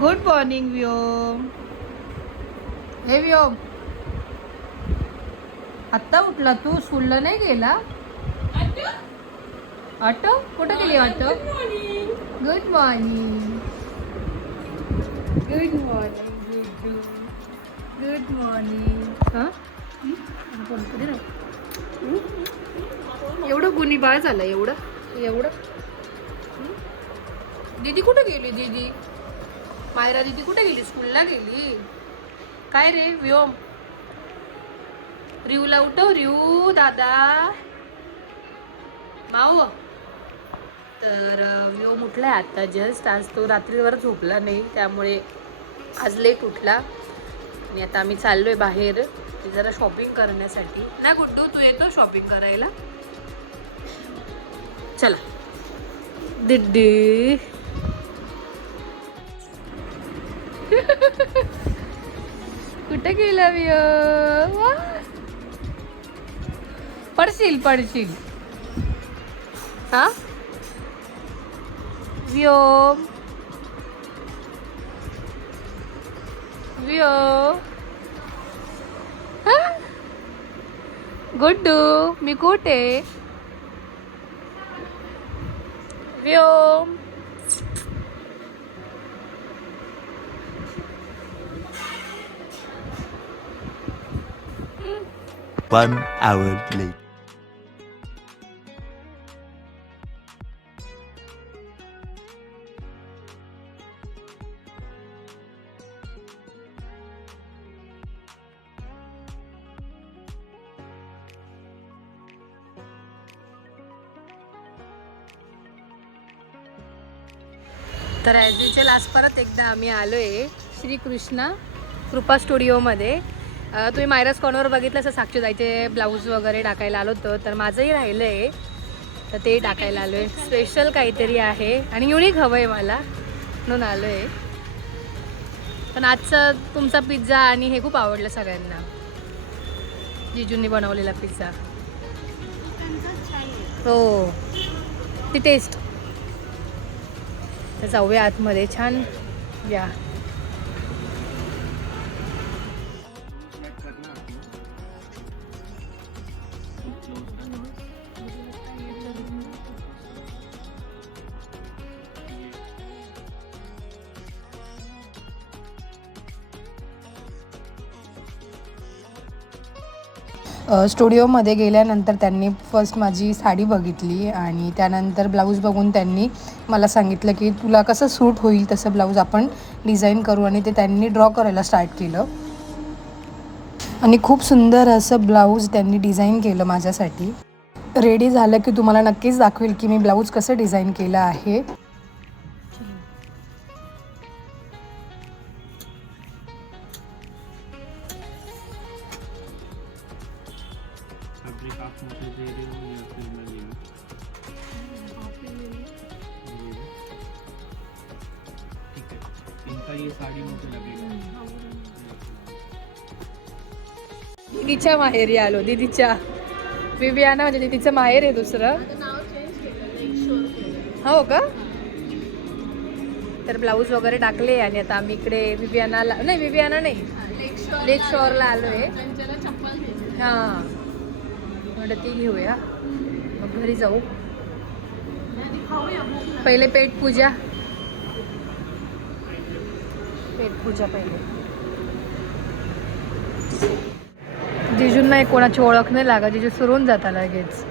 Good morning व्योम. हे व्योम, आत्ता उठला तू? स्कूलला नाही गेला? ऑटो कुठं गेली? Auto. Good morning. Good morning. Good morning. हां एवढं गुणी बाळ झालं. एवढं दीदी कुठं गेली? दीदी मायरा दीदी कुठे गेली? स्कूलला गेली काय रे? व्योम, रिवला उठव. रिव दादा माऊ. तर व्योम उठलाय आता जस्ट. आज तो रात्रीवर झोपला नाही, त्यामुळे आज लेट उठला. आणि आता आम्ही चाललोय बाहेर जरा शॉपिंग करण्यासाठी. ना गुड्डू, तू येतो शॉपिंग करायला? चला. दिड्डी कुठे गेला व्योम? पडशील. हा व्योम. गुड्डू, मी कुठे? व्योम. One hour later. तर ॲज युजल आज परत एकदा आम्ही आलो आहे श्रीकृष्णा कृपा स्टुडिओमध्ये. तुम्ही मायरास कॉर्नर बघितलं असं साक्षी जायचे ब्लाऊज वगैरे टाकायला आलो होतो, तर माझंही राहिलं आहे, तर ते टाकायला आलो आहे. स्पेशल काहीतरी आहे आणि युनिक हवं आहे मला, म्हणून आलो आहे. पण आजचा तुमचा पिझ्झा आणि हे खूप आवडलं सगळ्यांना, जिजूंनी बनवलेला पिझ्झा. हो, ती टेस्ट. तर जाऊया आतमध्ये. छान या. स्टुडिओमध्ये गेल्यानंतर त्यांनी फर्स्ट माझी साडी बघितली आणि त्यानंतर ब्लाऊज बघून त्यांनी मला सांगितलं की तुला कसं सूट होईल तसं ब्लाऊज आपण डिझाईन करू, आणि ते त्यांनी ड्रॉ करायला स्टार्ट केलं. आणि खूप सुंदर असं ब्लाऊज त्यांनी डिझाईन केलं माझ्यासाठी. रेडी झालं की तुम्हाला नक्कीच दाखवेल की मी ब्लाऊज कसं डिझाईन केलं आहे. दीदीच्या माहेरी आलो. दीदीच्या विवियाना म्हणजे दीदीचं माहेर आहे दुसरं. हो का? तर ब्लाऊज वगैरे टाकले आणि आता आम्ही इकडे विवियाना नाही लेक शोअरला आलो आहे. हां, म्हटलं ती घेऊया, मग घरी जाऊ. पहिले पेटपूजा पहिले. जिजूंना कोणाची ओळख नाही लागत, जिजू सुरून जाता लगेच.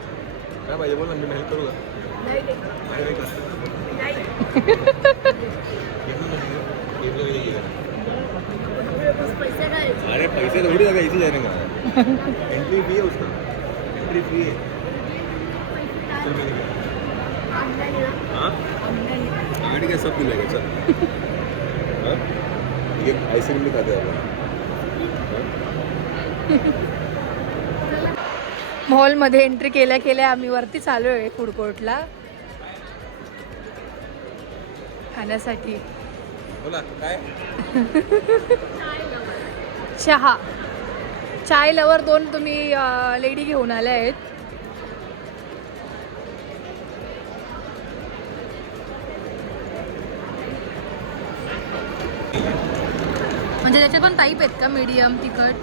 अरे पैसे थोड़ी लगा, इसी जाने का एंट्री फी है उसका, एंट्री फी है. हाँ आगे क्या सब मिलेगा. चल हाँ ये आइसक्रीम भी खाते हैं. मॉलमध्ये एंट्री केल्या आम्ही वरती चालू आहे फूड कोर्टला खाण्यासाठी. बोला काय? चहा, चाय लवर 2 तुम्ही लेडी घेऊन आल्या आहेत. म्हणजे त्याच्यात पण टाईप आहेत का, मीडियम, तिखट?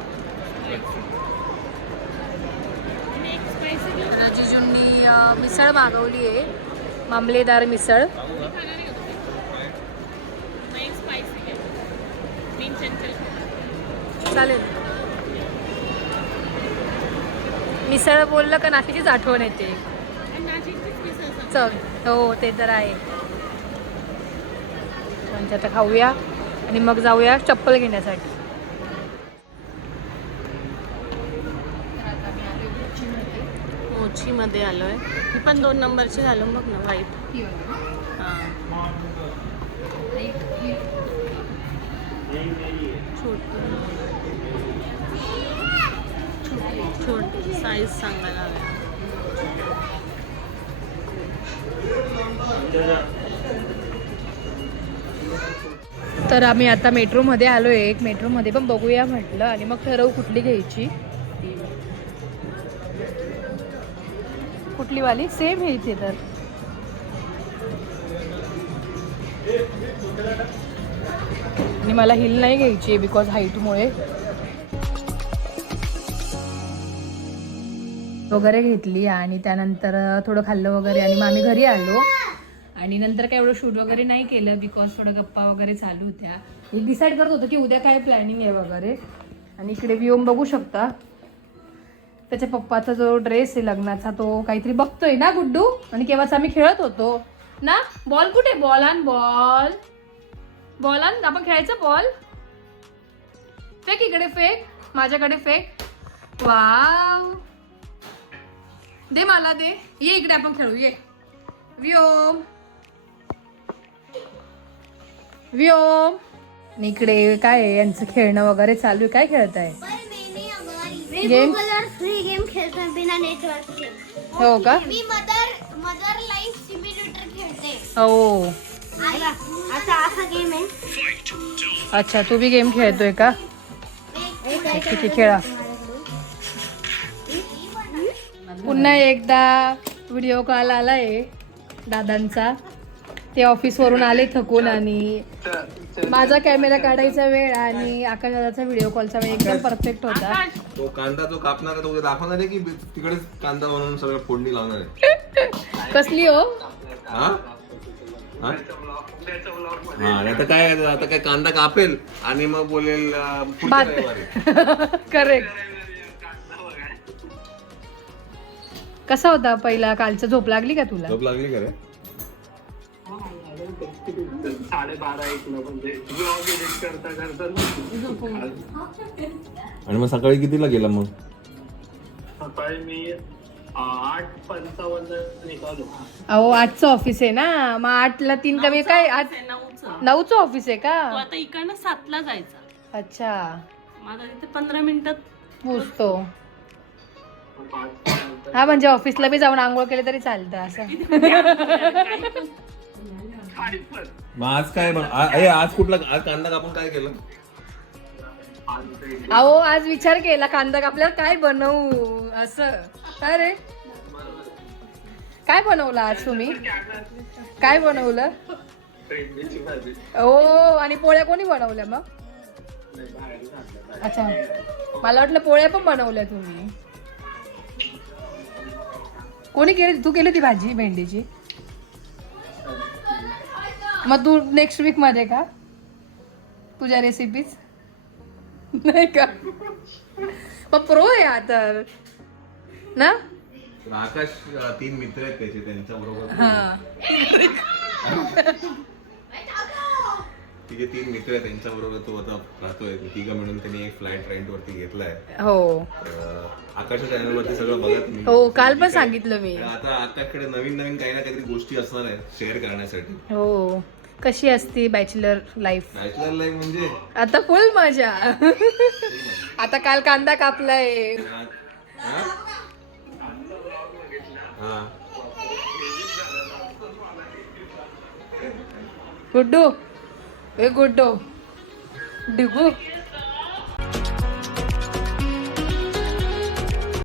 जिजूंनी मिसळ मागवली आहे, मामलेदार मिसळ. चालेल. मिसळ बोललं का नाशिकचीच आठवण येते. चल, हो ते तर आहे. म्हणजे आता खाऊया आणि मग जाऊया चप्पल घेण्यासाठी. मोचीमध्ये आलोय. ही पण 2 नंबरची घालून बघ ना, व्हाईट. छोटी साईज सांगायला हवी. तर आम्ही आता मेट्रोमध्ये आलो आहे. एक मेट्रोमध्ये पण बघूया म्हटलं आणि मग ठरवू कुठली घ्यायची. कुठली वाली? सेम आहे इथे तर. आणि मला हिल नाही घ्यायची आहे बिकॉज हाईटमुळे. वगैरे घेतली आणि त्यानंतर थोडं खाल्लं वगैरे आणि मग आम्ही घरी आलो. आणि नंतर काय एवढं शूट वगैरे नाही केलं बिकॉज थोडं गप्पा वगैरे चालू होत्या. मी डिसाईड करत होतो की उद्या काय प्लॅनिंग आहे वगैरे. आणि इकडे व्ह्यू बघू शकता. त्याच्या पप्पाचा जो ड्रेस आहे लग्नाचा तो काहीतरी बघतोय ना गुड्डू. आणि केव्हाच आम्ही खेळत होतो ना. बॉल कुठे? बॉल आण, बॉल बॉल आण. आपण खेळायचं. बॉल फेक इकडे, फेक माझ्याकडे, फेक. वाव, दे मला, दे. ये इकडे आपण खेळू. ये व्योम, व्योम. आणि इकडे काय आहे यांचं खेळणं वगैरे चालू आहे. काय खेळत आहे? गेम. फ्री गेम खेळतो बिना नेटवर्कचे. हो का? मी मदर लाईफ सिम्युलेटर खेळते. हो. असा गेम आहे. अच्छा, तू बी गेम खेळतोय का? ठीक आहे, खेळा. पुन्हा एकदा व्हिडिओ कॉल आलाय दादांचा. ते ऑफिसवरून आले थकून आणि माझा कॅमेरा काढायचा वेळ आणि आकाश दादाचा व्हिडिओ कॉलचा वेळ एकदम परफेक्ट होता. तो कांदा जो कापणार आहे तो दाखवणार आहे की तिकडेच कांदा बनवून सगळं फोडणी लावणार आहे? कसली हो? हा हा आता काय, आता काय कांदा कापेल आणि मग बोलेल पुढच्या रविवारी. करेक्ट. कसा होता पहिला कालचा? झोप लागली का तुला? झोप लागली का रे? 12:30-1 म्हणजे ब्लॉग एडिट करता आणि मग सकाळी कितीला गेला मग? सकाळी मी 8:55 निघालो. अहो 8चं ऑफिस आहे ना, मग 8ला 3 कमी काय? 9चं ऑफिस आहे का? तो आता इकडनं 7ला जायचा. अच्छा, माझा तिथे 15 मिनिटात पोचतो. हा म्हणजे ऑफिसला बी जाऊन आंघोळ केले तरी चालतं असं. मग आज काय आज कुठला आज कांदा कापून काय केलं? अहो आज विचार केला कांदा कापल्यावर काय बनवू असं. काय रे, काय बनवलं आज तुम्ही? काय बनवलं? हो, आणि पोळ्या कोणी बनवल्या मग? अच्छा, मला वाटलं पोळ्या पण बनवल्या तुम्ही. कोणी केली? तू केली ती भाजी भेंडीची? मग तू नेक्स्ट वीक मध्ये का तुझ्या रेसिपीज नाही का? मग प्रो आहे आता ना. आकाश 3 मित्र आहेत त्याचे, त्यांच्या बरोबर तिचे 3 मित्र आहेत त्यांच्या बरोबर तो आता राहतोय. तिघं मिळून त्यांनी एक फ्लाईट रेंट वरती घेतलाय. हो, आकाशच्या चॅनल वरती सगळं बघत मी. हो, काल पण सांगितलं मी. आता आकाशकडे नवीन नवीन काही ना काहीतरी गोष्टी असणार आहेत शेअर करण्यासाठी. हो, कशी असती बॅचलर लाईफ? बॅचलर लाईफ म्हणजे आता फुल मजा. आता काल कांदा कापलाय. गुड्डू, ए गुड्डू, डिगू